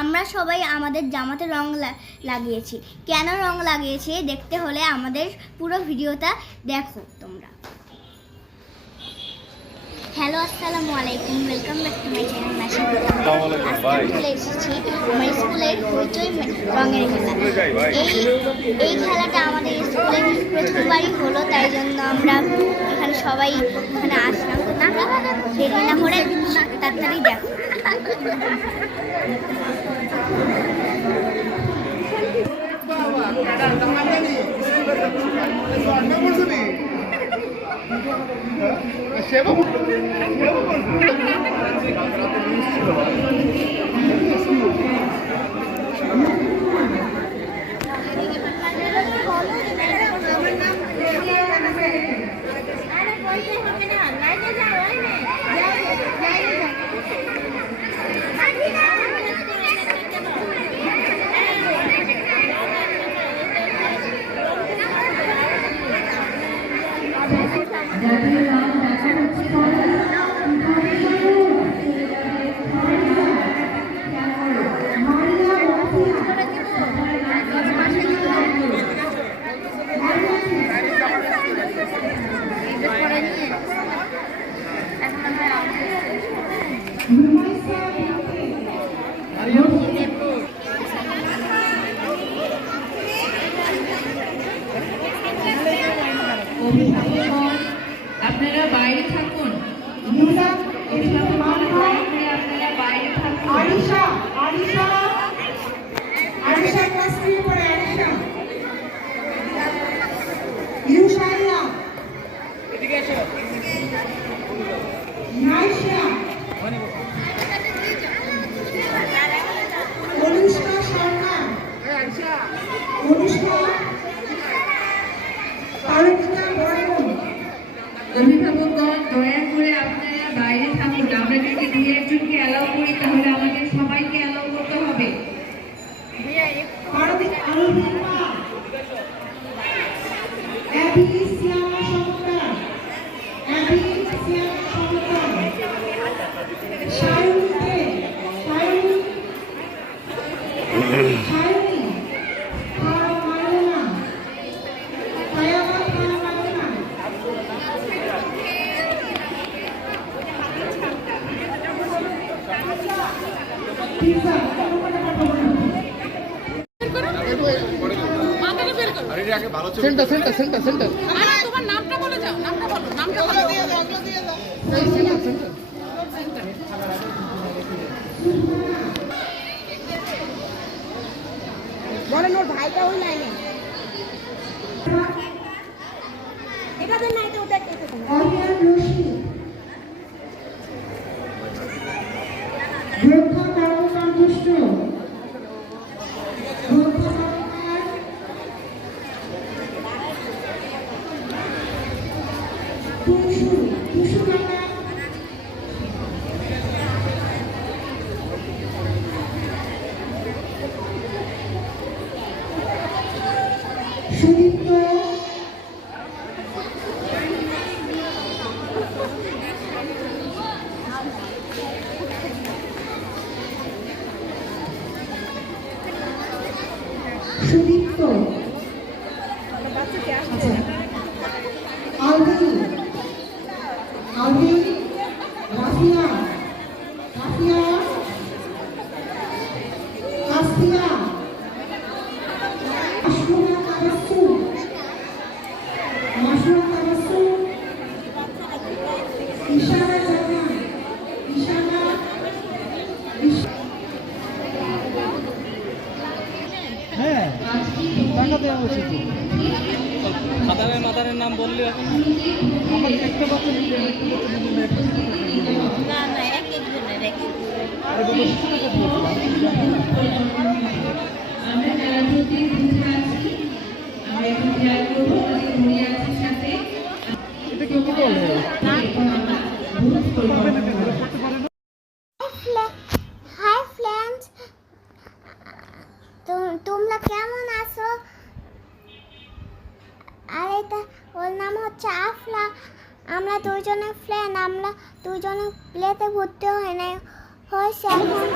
আমরা সবাই আমাদের জামাতে রং লাগিয়েছি। কেন রং লাগিয়েছি দেখতে হলে আমাদের পুরো ভিডিওটা দেখো তোমরা। হ্যালো, আসসালামু আলাইকুম, welcome back to my channel ম্যাশিং। আজকে চলে এসেছি আমার স্কুলের হইচই রঙের খেলা। এই খেলাটা আমাদের স্কুলে প্রথমবারই হলো, তাই জন্য আমরা এখানে সবাই এখানে আসলাম। দেরি না করে তাড়াতাড়ি দেখো। আপনারা বাইরে থাকুন। আপনারা বাইরে থাকুন। আরিশা ক্লাস 3 পড়ে। আরিশা ইউশাইয়া এদিকে এসো। নাইশা অনুষ্কা সরকার। অনুষ্কা পারমিতা বর্মন। অভিভাবকগণ দয়া করে আপনারা বাইরে থাকুন। আমরা যদি দুই একজনকে অ্যালাউ করি তাহলে আমাদের সবাইকে অ্যালাউ করতে হবে। পারমিতা আলভিনা অ্যাবি সিয়ামা সরকার। অ্যাবি সিয়ামা সরকার। সায়নী দে। সায়নী খাওয়া মারুনা। খায়াবা খাওয়া মারুনা। পিজা সেন্টার তোমার নামটা বলে যাও, নামটা বলো, নামটা বলো। বলেন ওর ভাইটা ওই লাইনে। এটা দেন না, এটা ওটা কেটে দেন। অরিয়ান রশিদ। ব্রহ্মা কর্মকার দুষ্ট। ব্রহ্মা কর্মকার। টুসু কাকা। সুদীপ্ত। সুদীপ্ত। আলভিন। আলভিন। রাফিয়া। রাফিয়া। আসিয়া। মাশরুমা তাবাসসুম। মাশরুমা তাবাসসুম। ইশারা জাহান। ইশারা। হ্যাঁ টাকা দেওয়া উচিত। মাদারের নাম বললে এখন আমার দেখতে পাচ্ছেন না না, এক একজনের এক। আমরা যারা প্রতি বুঝে আছি আমরা এখন খেয়াল করবো আমাদের মুনিয়াদের সাথে এটা কি বলে হাই ফ্রেন্ডস, তোমরা কেমন আছো? আর এটা ওর নাম হচ্ছে আফলা। আমরা দুইজনে ফ্রেন্ড, আমরা দুইজনে প্লেতে ভর্তি হয় নাই, হয়েছে এখন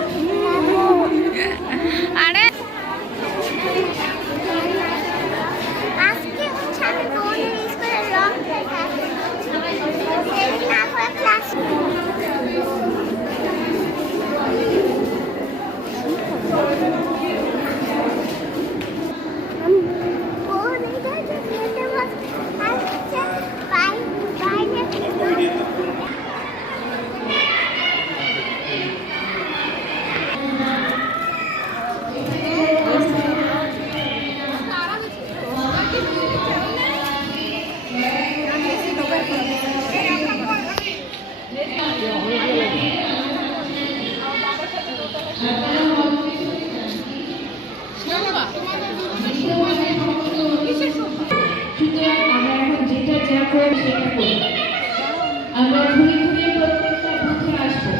শেখাবো। আমরা ঘুরে ঘুরে প্রত্যেকটা বুথে আসবো।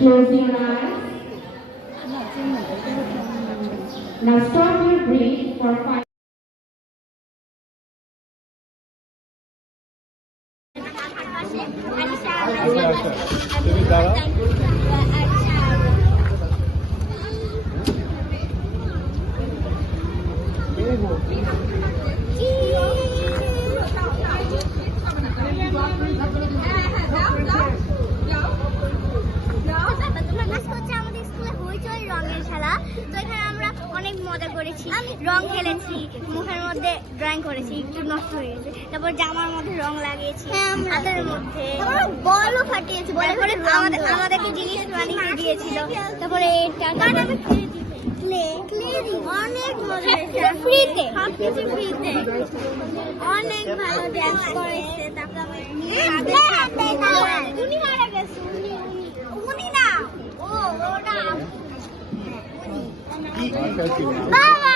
Close your eyes. Now stop your breath for 5. তুমি দাঁড়াও। আজকে হচ্ছে আমাদের স্কুলে হইচই রঙের খেলা। তো এখানে আমরা অনেক মজা মজা করেছি, রং খেলেছি, মুখের মধ্যে ড্রয়িং করেছি, একটু নষ্ট হয়ে গেছে। তারপর জামার মধ্যে রং লাগিয়েছি, হাতের মধ্যে বলও ফাটিয়েছি। তারপরে আমাদেরকে জিনিস বানিয়ে দিয়েছিল। তারপরে অনেক মজা ফ্রিতে, সবকিছু ফ্রিতে, অনেক ভালো ডান্স করেছে। তারপরে উনি মারা গেছে, উনি না, ওটা বাবা।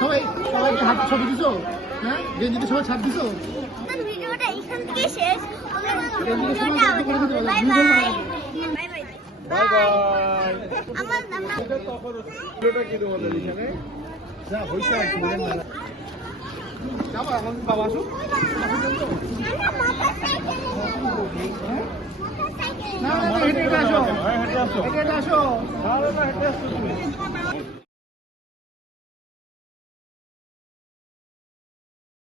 সবাই সবাইকে হাত ছবি দিছো? হ্যাঁ, গেঞ্জিতে সবাই ছাপ দিছো? ভিডিওটা এখান থেকে শেষ। Bye bye. Bye bye. আমার ভিডিওটা কি তোমাদের এখানে? যা হইছে আর কি বলেন না। যাবো এখন বাবা আসুক। না, হেঁটে আসো। হেঁটে আসো। না, হেঁটে আসো তুমি।